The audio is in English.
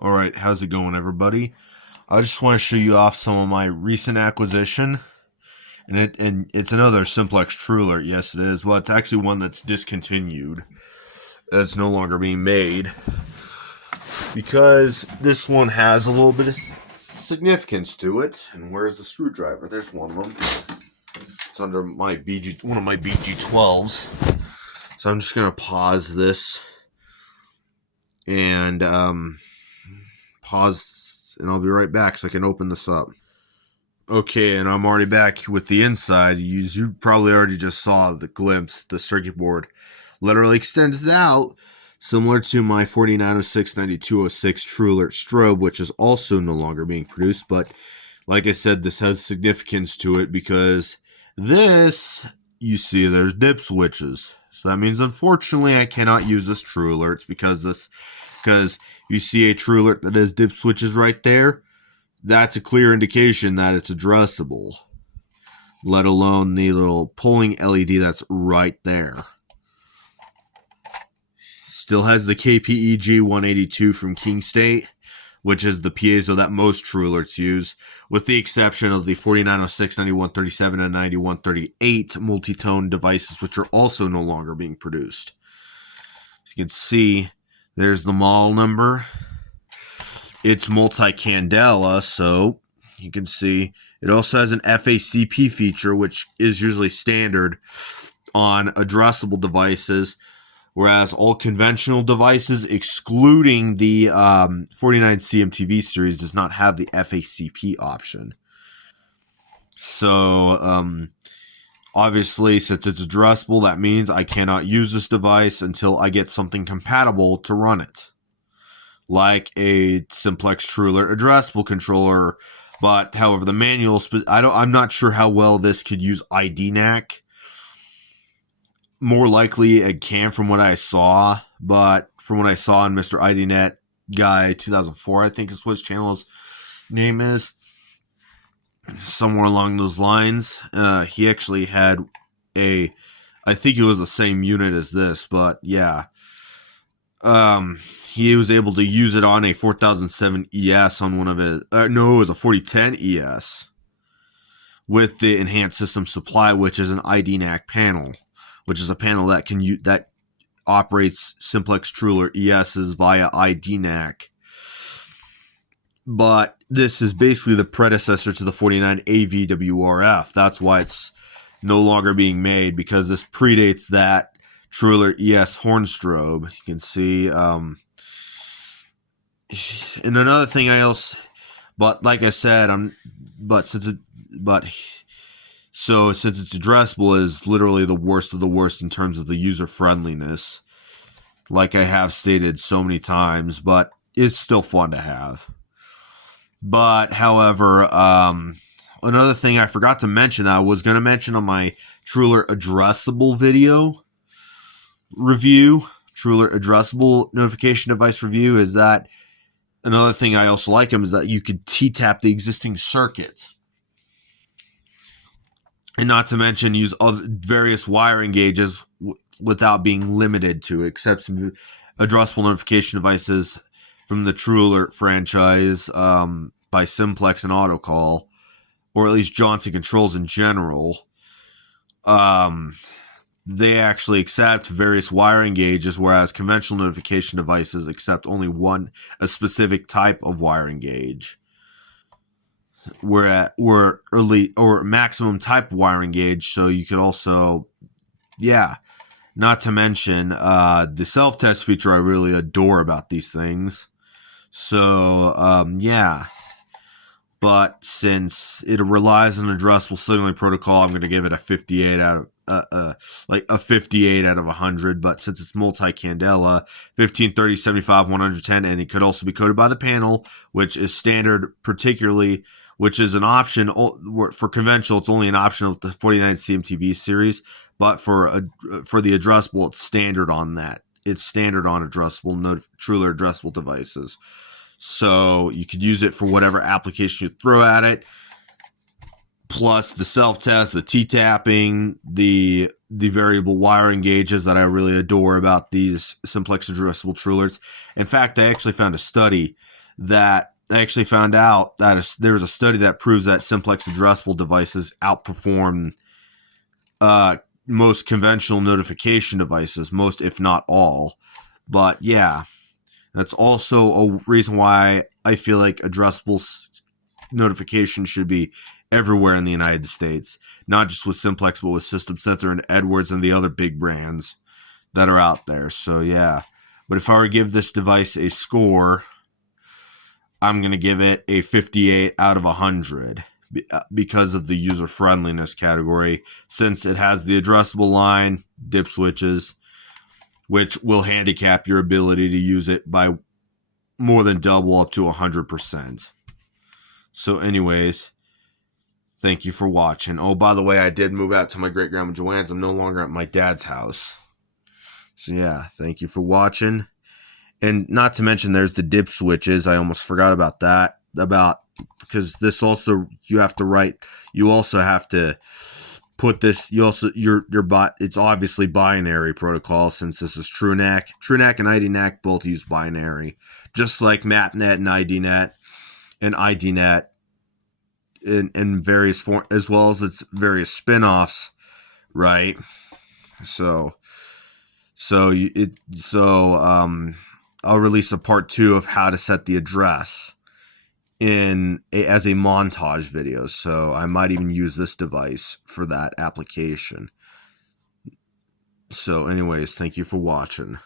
Alright, how's it going, everybody? I just want to show you off some of my recent acquisition. And it's another Simplex TrueAlert. Yes, it is. Well, it's actually one that's discontinued. It's no longer being made. Because this one has a little bit of significance to it. And where's the screwdriver? There's one of them. It's under my one of my BG12s. So I'm just going to pause this. And, pause, and I'll be right back so I can open this up. Okay, and I'm already back with the inside. You probably already just saw the glimpse. The circuit board literally extends out, similar to my 4906-9206 TrueAlert strobe, which is also no longer being produced. But like I said, this has significance to it because this, you see, there's dip switches. So that means, unfortunately, I cannot use this TrueAlerts because you see a TrueAlert that has dip switches right there. That's a clear indication that it's addressable, let alone the little pulling LED that's right there. Still has the KPEG 182 from King State, which is the piezo that most TrueAlerts use, with the exception of the 4906, 9137, and 9138 multi-tone devices, which are also no longer being produced. As you can see, there's the model number. It's multi-candela, so you can see it also has an FACP feature, which is usually standard on addressable devices, whereas all conventional devices, excluding the 49 CMTV series, does not have the FACP option. So, obviously, since it's addressable, that means I cannot use this device until I get something compatible to run it, like a Simplex TrueAlert addressable controller. But however, the manual, I'm not sure how well this could use IDNAC. More likely it can from what I saw, but from what I saw in Mr. IDNet Guy 2004, I think is what his channel's name is, somewhere along those lines. He actually had I think it was the same unit as this, but yeah. He was able to use it on a 4007 ES on one of his, no, it was a 4010 ES with the enhanced system supply, which is an IDNAC panel, which is a panel that that operates Simplex TrueAlert ESs via IDNAC. But this is basically the predecessor to the 49 AVWRF. That's why it's no longer being made, because this predates that TrueAlert ES horn strobe. You can see, and another thing but like I said, since it's addressable, is literally the worst of the worst in terms of the user friendliness, like I have stated so many times, but it's still fun to have. But however, another thing I forgot to mention that I was going to mention on my TrueAlert addressable video review, TrueAlert addressable notification device review, is that another thing I also like them is that you could T-tap the existing circuits. And not to mention use various wiring gauges without being limited to, except some addressable notification devices from the TrueAlert franchise by Simplex and AutoCall, or at least Johnson Controls in general. They actually accept various wiring gauges, whereas conventional notification devices accept only a specific type of wiring gauge. Or maximum type of wiring gauge. So you could also, yeah. Not to mention the self-test feature I really adore about these things. So yeah. But since it relies on addressable signaling protocol, I'm going to give it a 58 out of a 58 out of 100. But since it's multi-candela, 15, 30, 75, 110, and it could also be coded by the panel, which is standard, particularly, which is an option for conventional. It's only an option of the 49 CMTV series, but for the addressable, it's standard on that. It's standard on addressable, TrueAlert addressable devices. So you could use it for whatever application you throw at it. Plus the self-test, the T-tapping, the variable wiring gauges that I really adore about these Simplex addressable TrueAlerts. In fact, I actually found a study that I actually found out that there was a study that proves that simplex addressable devices outperform most conventional notification devices, most if not all. But yeah, that's also a reason why I feel like addressable notification should be everywhere in the United States, not just with Simplex, but with System Sensor and Edwards and the other big brands that are out there. So yeah, but if I were to give this device a score, I'm going to give it a 58 out of 100 because of the user friendliness category, since it has the addressable line, dip switches, which will handicap your ability to use it by more than double, up to 100%. So anyways, thank you for watching. Oh, by the way, I did move out to my great grandma Joanne's. I'm no longer at my dad's house. So yeah, thank you for watching. And not to mention there's the dip switches. I almost forgot about that. Because this also, you also have to put this, it's obviously binary protocol, since this is TrueNAC. TrueNAC and IDNAC both use binary, just like MapNet and IDNet in various forms, as well as its various spin-offs, right? I'll release a part 2 of how to set the address as a montage video. So I might even use this device for that application. So anyways, thank you for watching.